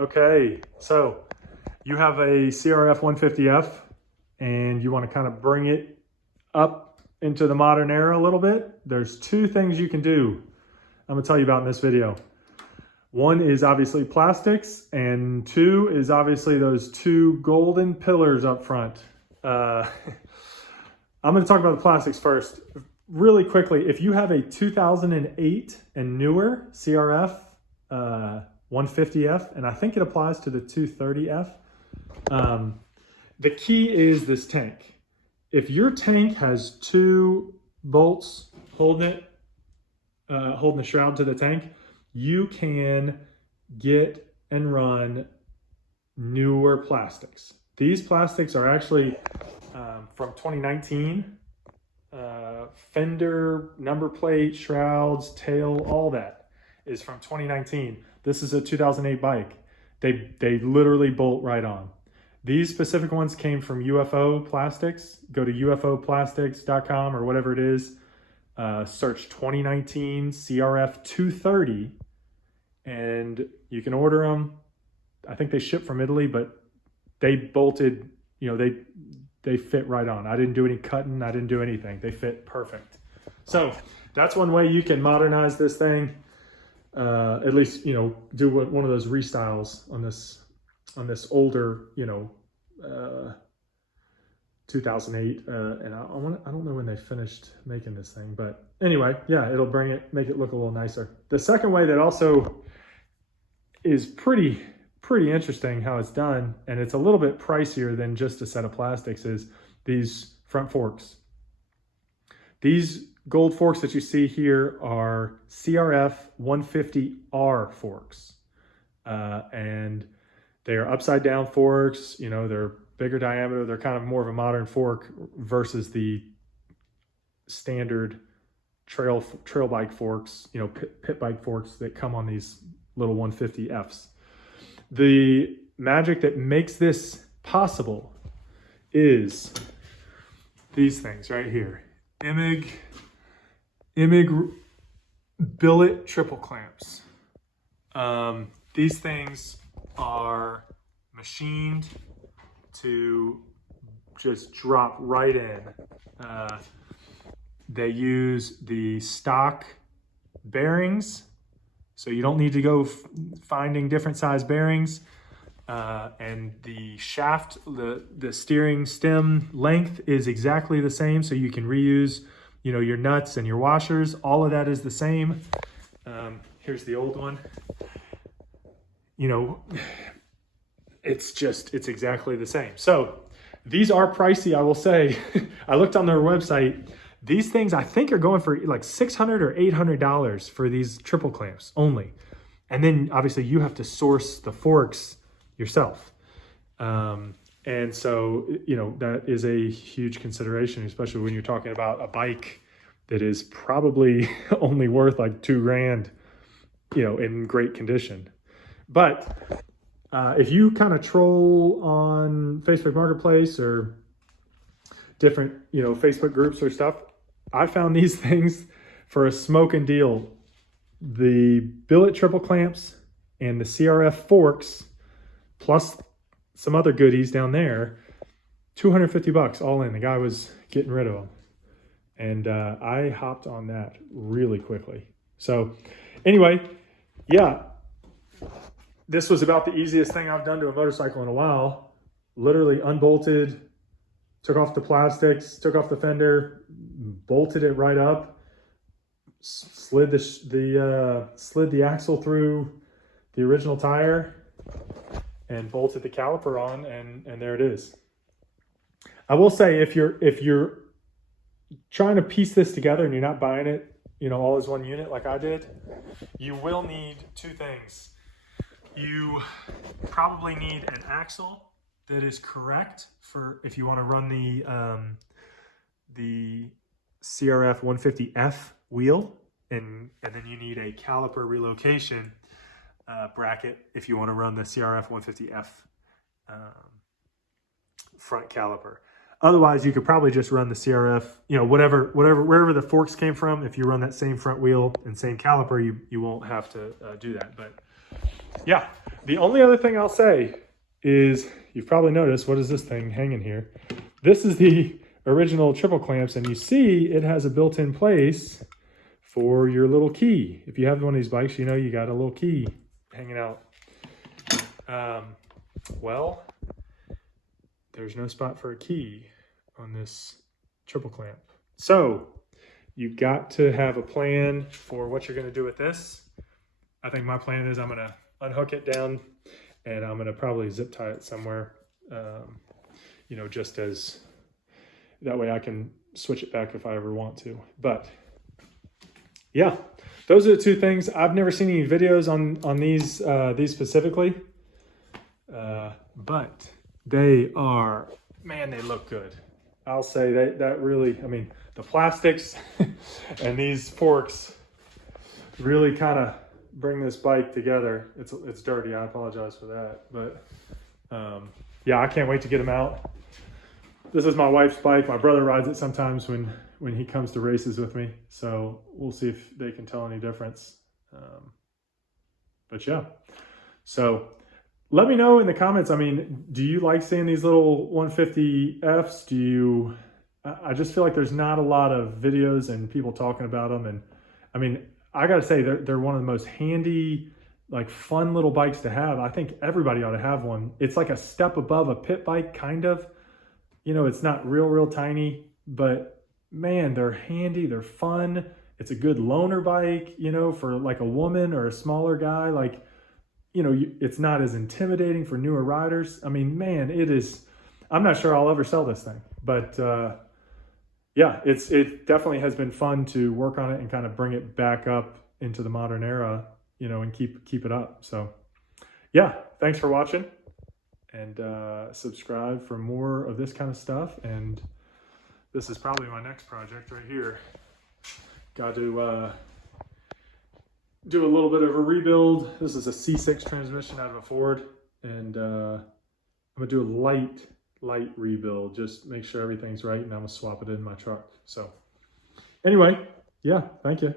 Okay, so you have a CRF150F and you want to kind of bring it up into the modern era a little bit. There's two things you can do I'm going to tell you about in this video. One is obviously plastics, and two is obviously those two golden pillars up front. I'm going to talk about the plastics first. Really quickly, if you have a 2008 and newer CRF 150F, and I think it applies to the 230F, the key is this tank. If your tank has two bolts holding the shroud to the tank, you can get and run newer plastics. These plastics are actually from 2019. Fender, number plate, shrouds, tail, all that is from 2019. This is a 2008 bike. They literally bolt right on. These specific ones came from UFO Plastics. Go to ufoplastics.com or whatever it is. Search 2019 CRF 230 and you can order them. I think they ship from Italy, but they bolted, they fit right on. I didn't do any cutting. I didn't do anything. They fit perfect. So that's one way you can modernize this thing. At least, do one of those restyles on this older, 2008. And I don't know when they finished making this thing, but anyway, yeah, it'll make it look a little nicer. The second way that also is pretty interesting how it's done, and it's a little bit pricier than just a set of plastics, is these front forks. These gold forks that you see here are CRF 150R forks. And they are upside down forks, they're bigger diameter. They're kind of more of a modern fork versus the standard trail bike forks, pit bike forks that come on these little 150Fs. The magic that makes this possible is these things right here. IMIG billet triple clamps. These things are machined to just drop right in. They use the stock bearings, so you don't need to go finding different size bearings. And the shaft, the steering stem length is exactly the same, so you can reuse, your nuts and your washers. All of that is the same. Here's the old one. It's exactly the same. So these are pricey, I will say. I looked on their website. These things I think are going for like $600 or $800 for these triple clamps only. And then obviously you have to source the forks yourself. And so, that is a huge consideration, especially when you're talking about a bike that is probably only worth like $2,000, in great condition. But if you kind of troll on Facebook Marketplace or different, Facebook groups or stuff, I found these things for a smoking deal. The billet triple clamps and the CRF forks, plus some other goodies down there, $250 all in. The guy was getting rid of them. And I hopped on that really quickly. So anyway, yeah. This was about the easiest thing I've done to a motorcycle in a while. Literally unbolted, took off the plastics, took off the fender, bolted it right up, slid the axle through the original tire, and bolted the caliper on, and there it is. I will say, if you're trying to piece this together and you're not buying it, all as one unit like I did, you will need two things. You probably need an axle that is correct for if you want to run the CRF 150F wheel, and then you need a caliper relocation bracket if you want to run the CRF 150F front caliper. Otherwise, you could probably just run the CRF, wherever the forks came from. If you run that same front wheel and same caliper, you won't have to do that. But yeah, The only other thing I'll say is, you've probably noticed, what is this thing hanging here? This is the original triple clamps, and you see it has a built-in place for your little key. If you have one of these bikes, you know you got a little key hanging out. Well, there's no spot for a key on this triple clamp. So you've got to have a plan for what you're gonna do with this. I think my plan is I'm gonna unhook it down and I'm gonna probably zip tie it somewhere, you know, just as, that way I can switch it back if I ever want to. But yeah, those are the two things. I've never seen any videos on these specifically, but they are, man, they look good. I'll say that really, I mean, the plastics and these forks really kind of bring this bike together. It's dirty, I apologize for that, but yeah, I can't wait to get them out. This is my wife's bike. My brother rides it sometimes when he comes to races with me, so we'll see if they can tell any difference. But yeah, so let me know in the comments. I mean, do you like seeing these little 150Fs? Do you, I just feel like there's not a lot of videos and people talking about them. And I mean, I gotta say, they're one of the most handy, like fun little bikes to have. I think everybody ought to have one. It's like a step above a pit bike, kind of. You know, it's not real tiny, but man, they're handy, they're fun. It's a good loaner bike, you know, for like a woman or a smaller guy. Like, you know, it's not as intimidating for newer riders. I mean, man, it is, I'm not sure I'll ever sell this thing, but yeah, it definitely has been fun to work on it and kind of bring it back up into the modern era, you know, and keep it up. So yeah, thanks for watching, and subscribe for more of this kind of stuff. And this is probably my next project right here. Got to do a little bit of a rebuild. This is a C6 transmission out of a Ford, and I'm gonna do a light rebuild, just make sure everything's right, and I'm gonna swap it in my truck. So anyway, yeah, thank you.